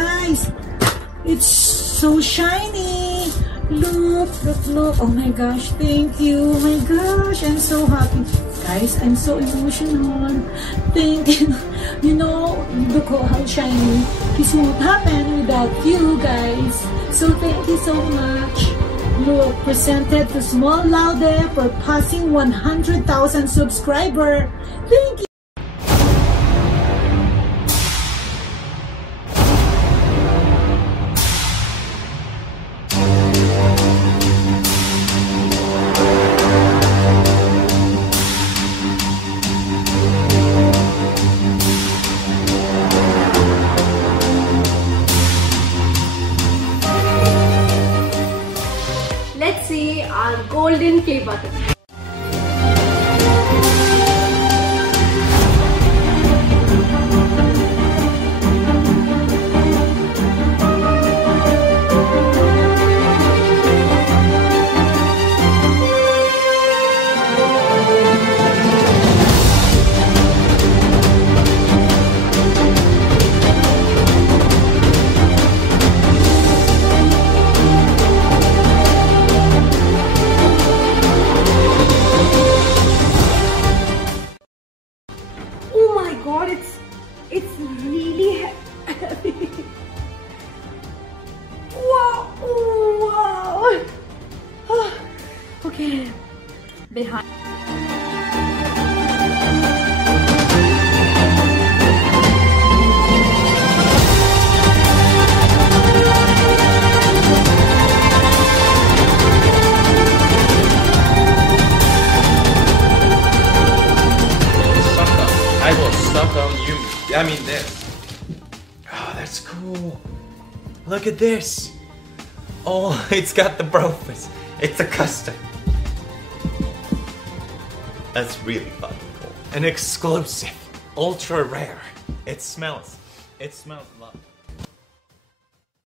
guys, it's so shiny. Look. Oh my gosh, thank you. Oh my gosh, I'm so happy. Guys, I'm so emotional. Thank you. You know, look how shiny. This won't happen without you guys. So thank you so much. Look, presented to Small Laude for passing 100,000 subscribers. Thank you. Let's see our golden play button. God, it's really heavy. Wow. Okay, behind. I will suck on you. I mean this. Oh, that's cool. Look at this. Oh, it's got the brofist. It's a custom. That's really fucking cool. An exclusive. Ultra rare. It smells. It smells love.